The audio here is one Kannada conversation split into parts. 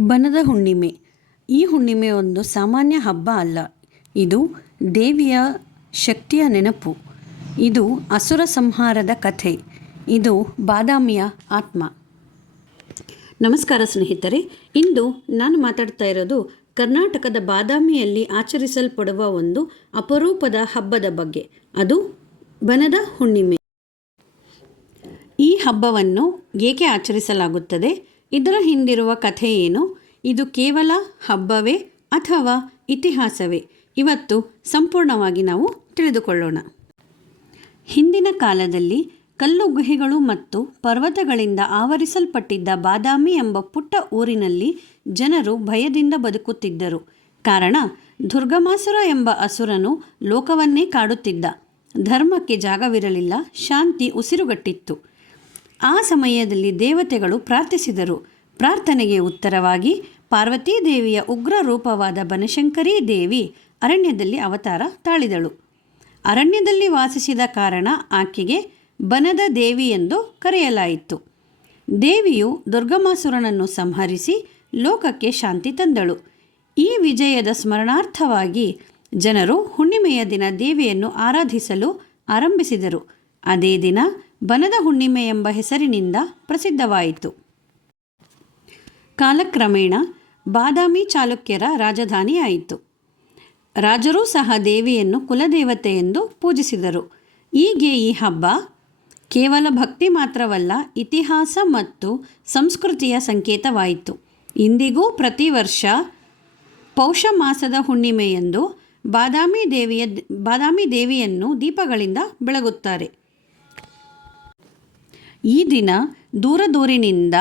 ಬನದ ಹುಣ್ಣಿಮೆ. ಈ ಹುಣ್ಣಿಮೆ ಒಂದು ಸಾಮಾನ್ಯ ಹಬ್ಬ ಅಲ್ಲ. ಇದು ದೇವಿಯ ಶಕ್ತಿಯ ನೆನಪು. ಇದು ಅಸುರ ಸಂಹಾರದ ಕಥೆ. ಇದು ಬಾದಾಮಿಯ ಆತ್ಮ. ನಮಸ್ಕಾರ ಸ್ನೇಹಿತರೆ. ಇಂದು ನಾನು ಮಾತಾಡ್ತಾ ಇರೋದು ಕರ್ನಾಟಕದ ಬಾದಾಮಿಯಲ್ಲಿ ಆಚರಿಸಲ್ಪಡುವ ಒಂದು ಅಪರೂಪದ ಹಬ್ಬದ ಬಗ್ಗೆ. ಅದು ಬನದ ಹುಣ್ಣಿಮೆ. ಈ ಹಬ್ಬವನ್ನು ಏಕೆ ಆಚರಿಸಲಾಗುತ್ತದೆ? ಇದರ ಹಿಂದಿರುವ ಕಥೆ ಏನು? ಇದು ಕೇವಲ ಹಬ್ಬವೇ ಅಥವಾ ಇತಿಹಾಸವೇ? ಇವತ್ತು ಸಂಪೂರ್ಣವಾಗಿ ನಾವು ತಿಳಿದುಕೊಳ್ಳೋಣ. ಹಿಂದಿನ ಕಾಲದಲ್ಲಿ ಕಲ್ಲು ಗುಹೆಗಳು ಮತ್ತು ಪರ್ವತಗಳಿಂದ ಆವರಿಸಲ್ಪಟ್ಟಿದ್ದ ಬಾದಾಮಿ ಎಂಬ ಪುಟ್ಟ ಊರಿನಲ್ಲಿ ಜನರು ಭಯದಿಂದ ಬದುಕುತ್ತಿದ್ದರು. ಕಾರಣ, ದುರ್ಗಮಾಸುರ ಎಂಬ ಅಸುರನು ಲೋಕವನ್ನೇ ಕಾಡುತ್ತಿದ್ದ. ಧರ್ಮಕ್ಕೆ ಜಾಗವಿರಲಿಲ್ಲ, ಶಾಂತಿ ಉಸಿರುಗಟ್ಟಿತ್ತು. ಆ ಸಮಯದಲ್ಲಿ ದೇವತೆಗಳು ಪ್ರಾರ್ಥಿಸಿದರು. ಪ್ರಾರ್ಥನೆಗೆ ಉತ್ತರವಾಗಿ ಪಾರ್ವತೀ ದೇವಿಯ ಉಗ್ರ ರೂಪವಾದ ಬನಶಂಕರಿ ದೇವಿ ಅರಣ್ಯದಲ್ಲಿ ಅವತಾರ ತಾಳಿದಳು. ಅರಣ್ಯದಲ್ಲಿ ವಾಸಿಸಿದ ಕಾರಣ ಆಕೆಗೆ ಬನದ ದೇವಿ ಎಂದು ಕರೆಯಲಾಯಿತು. ದೇವಿಯು ದುರ್ಗಮಾಸುರನನ್ನು ಸಂಹರಿಸಿ ಲೋಕಕ್ಕೆ ಶಾಂತಿ ತಂದಳು. ಈ ವಿಜಯದ ಸ್ಮರಣಾರ್ಥವಾಗಿ ಜನರು ಹುಣ್ಣಿಮೆಯ ದಿನ ದೇವಿಯನ್ನು ಆರಾಧಿಸಲು ಆರಂಭಿಸಿದರು. ಅದೇ ದಿನ ಬನದ ಹುಣ್ಣಿಮೆ ಎಂಬ ಹೆಸರಿನಿಂದ ಪ್ರಸಿದ್ಧವಾಯಿತು. ಕಾಲಕ್ರಮೇಣ ಬಾದಾಮಿ ಚಾಲುಕ್ಯರ ರಾಜಧಾನಿಯಾಯಿತು. ರಾಜರೂ ಸಹ ದೇವಿಯನ್ನು ಕುಲದೇವತೆ ಎಂದು ಪೂಜಿಸಿದರು. ಹೀಗೆ ಈ ಹಬ್ಬ ಕೇವಲ ಭಕ್ತಿ ಮಾತ್ರವಲ್ಲ, ಇತಿಹಾಸ ಮತ್ತು ಸಂಸ್ಕೃತಿಯ ಸಂಕೇತವಾಯಿತು. ಇಂದಿಗೂ ಪ್ರತಿ ವರ್ಷ ಪೌಷ ಮಾಸದ ಹುಣ್ಣಿಮೆಯಂದು ಬಾದಾಮಿ ದೇವಿಯನ್ನು ದೀಪಗಳಿಂದ ಬೆಳಗುತ್ತಾರೆ. ಈ ದಿನ ದೂರದೂರಿನಿಂದ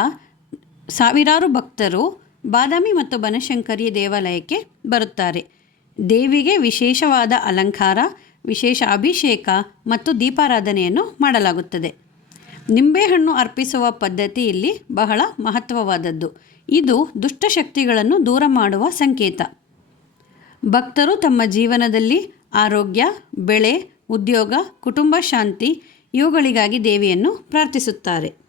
ಸಾವಿರಾರು ಭಕ್ತರು ಬಾದಾಮಿ ಮತ್ತು ಬನಶಂಕರಿ ದೇವಾಲಯಕ್ಕೆ ಬರುತ್ತಾರೆ. ದೇವಿಗೆ ವಿಶೇಷವಾದ ಅಲಂಕಾರ, ವಿಶೇಷ ಅಭಿಷೇಕ ಮತ್ತು ದೀಪಾರಾಧನೆಯನ್ನು ಮಾಡಲಾಗುತ್ತದೆ. ನಿಂಬೆಹಣ್ಣು ಅರ್ಪಿಸುವ ಪದ್ಧತಿ ಇಲ್ಲಿ ಬಹಳ ಮಹತ್ವವಾದದ್ದು. ಇದು ದುಷ್ಟಶಕ್ತಿಗಳನ್ನು ದೂರ ಮಾಡುವ ಸಂಕೇತ. ಭಕ್ತರು ತಮ್ಮ ಜೀವನದಲ್ಲಿ ಆರೋಗ್ಯ, ಬೆಳೆ, ಉದ್ಯೋಗ, ಕುಟುಂಬ ಶಾಂತಿ ಇವುಗಳಿಗಾಗಿ ದೇವಿಯನ್ನು ಪ್ರಾರ್ಥಿಸುತ್ತಾರೆ.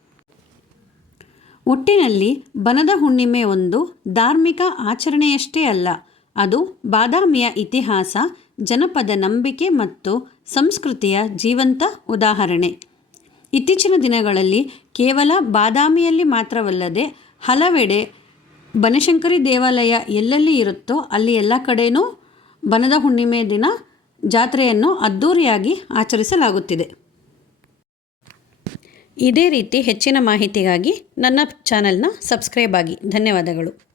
ಒಟ್ಟಿನಲ್ಲಿ ಬನದ ಹುಣ್ಣಿಮೆ ಒಂದು ಧಾರ್ಮಿಕ ಆಚರಣೆಯಷ್ಟೇ ಅಲ್ಲ, ಅದು ಬಾದಾಮಿಯ ಇತಿಹಾಸ, ಜನಪದ ನಂಬಿಕೆ ಮತ್ತು ಸಂಸ್ಕೃತಿಯ ಜೀವಂತ ಉದಾಹರಣೆ. ಇತ್ತೀಚಿನ ದಿನಗಳಲ್ಲಿ ಕೇವಲ ಬಾದಾಮಿಯಲ್ಲಿ ಮಾತ್ರವಲ್ಲದೆ ಹಲವೆಡೆ ಬನಶಂಕರಿ ದೇವಾಲಯ ಎಲ್ಲೆಲ್ಲಿ ಇರುತ್ತೋ ಅಲ್ಲಿ ಎಲ್ಲ ಕಡೆಯೂ ಬನದ ಹುಣ್ಣಿಮೆ ದಿನ ಜಾತ್ರೆಯನ್ನು ಅದ್ಧೂರಿಯಾಗಿ ಆಚರಿಸಲಾಗುತ್ತಿದೆ. ಇದೇ ರೀತಿ ಹೆಚ್ಚಿನ ಮಾಹಿತಿಗಾಗಿ ನನ್ನ ಚಾನಲ್ನ ಸಬ್ಸ್ಕ್ರೈಬ್ ಆಗಿ. ಧನ್ಯವಾದಗಳು.